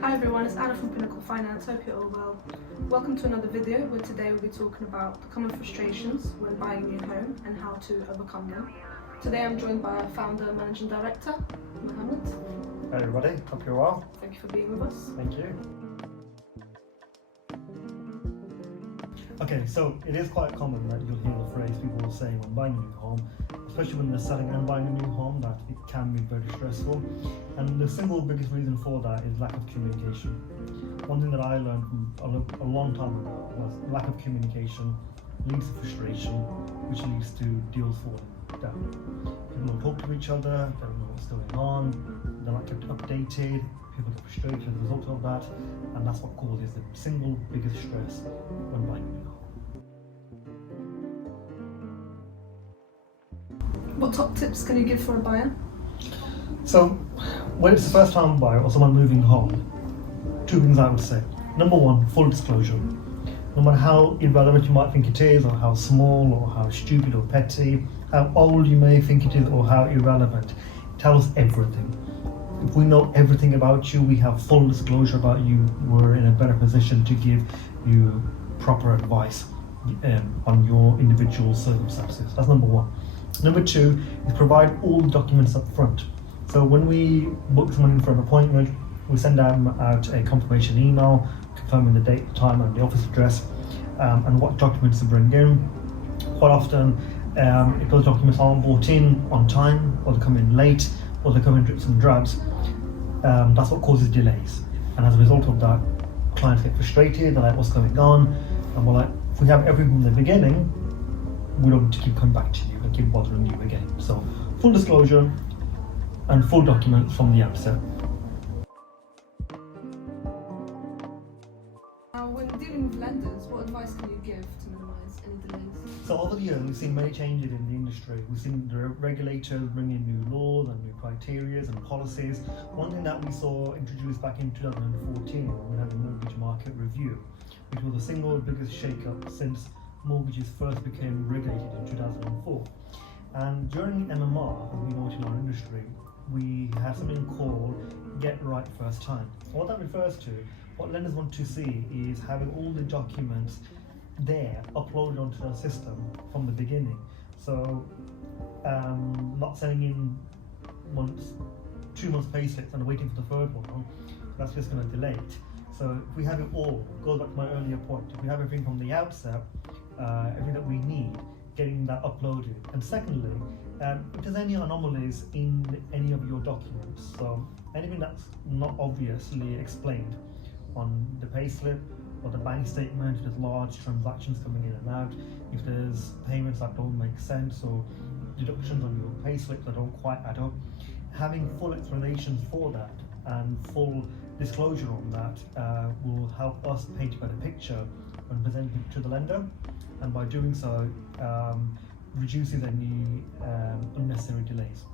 Hi everyone, it's Anna from Pinnacle Finance. Hope you're all well. Welcome to another video where today we'll be talking about the common frustrations when buying a new home and how to overcome them. Today I'm joined by our founder and managing director, Mohammed. Hi everybody, hope you're well. Thank you for being with us. Thank you. Okay, so it is quite common that you'll hear the phrase people saying when buying a new home, especially when they're selling and buying a new home, that it can be very stressful. And the single biggest reason for that is lack of communication. One thing that I learned from a long time ago was lack of communication leads to frustration, which leads to deals falling down. People don't talk to each other, they don't know what's going on, they're not kept updated, people get frustrated as a result of that, and that's what causes the single biggest stress when buying a new home. What top tips can you give for a buyer? So, when it's the first time buyer or someone moving home, two things I would say. Number one, full disclosure. No matter how irrelevant you might think it is, or how small, or how stupid or petty, how old you may think it is, or how irrelevant, tell us everything. If we know everything about you, we have full disclosure about you, we're in a better position to give you proper advice on your individual circumstances. That's number one. Number two is provide all the documents up front. So when we book someone in for an appointment, we send them out a confirmation email confirming the date, the time, and the office address, and what documents to bring in. Quite often, if those documents aren't brought in on time, or they come in late, or they come in drips and drabs, that's what causes delays. And as a result of that, clients get frustrated, they're like, what's going on? And we're like, if we have everything from the beginning, we don't need to keep coming back to you and keep bothering you again. So full disclosure and full documents from the outset. Now, when dealing with lenders, what advice can you give to minimise any delays? So over the years, we've seen many changes in the industry. We've seen the regulators bring in new laws and new criteria and policies. One thing that we saw introduced back in 2014 when we had the mortgage market review, which was the single biggest shake-up since mortgages first became regulated in 2004. And during MMR, as we know it in our industry, we have something called get right first time. What that refers to, what lenders want to see is having all the documents there uploaded onto the system from the beginning. So not sending in 2 months pay slips and waiting for the third one, that's just going to delay it. So if we have it all, goes back to my earlier point, if we have everything from the outset, everything that we need, getting that uploaded. And secondly, if there's any anomalies in any of your documents, so anything that's not obviously explained on the payslip or the bank statement, if there's large transactions coming in and out, if there's payments that don't make sense or deductions on your payslip that don't quite add up, having full explanations for that and full disclosure on that will help us paint a better picture when presenting it to the lender, and by doing so reduces any unnecessary delays.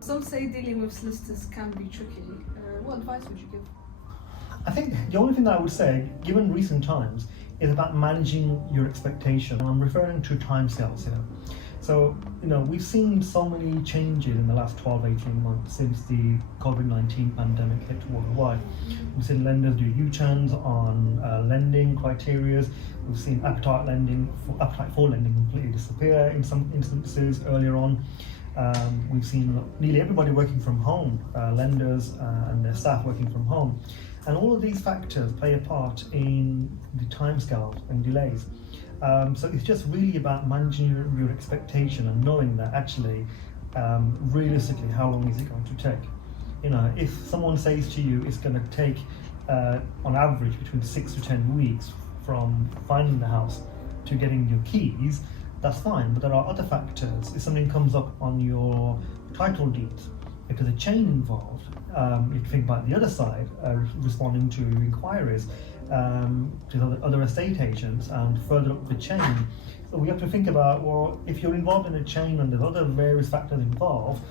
Some say dealing with solicitors can be tricky. What advice would you give? I think the only thing that I would say, given recent times, is about managing your expectation. I'm referring to timescales here. So, we've seen so many changes in the last 12-18 months since the COVID-19 pandemic hit worldwide. We've seen lenders do U-turns on lending criteria. We've seen appetite for lending completely disappear in some instances earlier on. We've seen nearly everybody working from home, lenders and their staff working from home. And all of these factors play a part in the timescales and delays. So it's just really about managing your expectation and knowing that actually, realistically, how long is it going to take? If someone says to you it's going to take, on average, between 6 to 10 weeks from finding the house to getting your keys, that's fine. But there are other factors. If something comes up on your title deeds, if there's a chain involved, if you think about the other side, responding to enquiries, to other estate agents and further up the chain. So we have to think about, well, if you're involved in a chain and there's other various factors involved,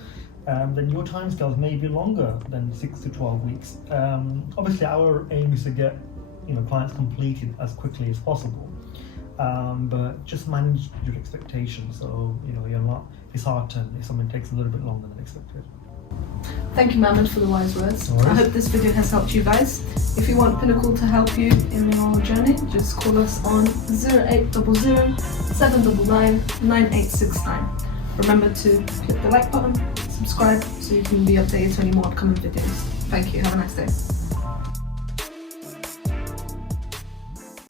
then your timescales may be longer than 6 to 12 weeks. Obviously, our aim is to get clients completed as quickly as possible. But just manage your expectations, so you're not disheartened if something takes a little bit longer than expected. Thank you, Mohammed, for the wise words. No worries. I hope this video has helped you guys. If you want Pinnacle to help you in your journey, just call us on 0800 799 9869. Remember to click the like button, subscribe so you can be updated to any more upcoming videos. Thank you. Have a nice day.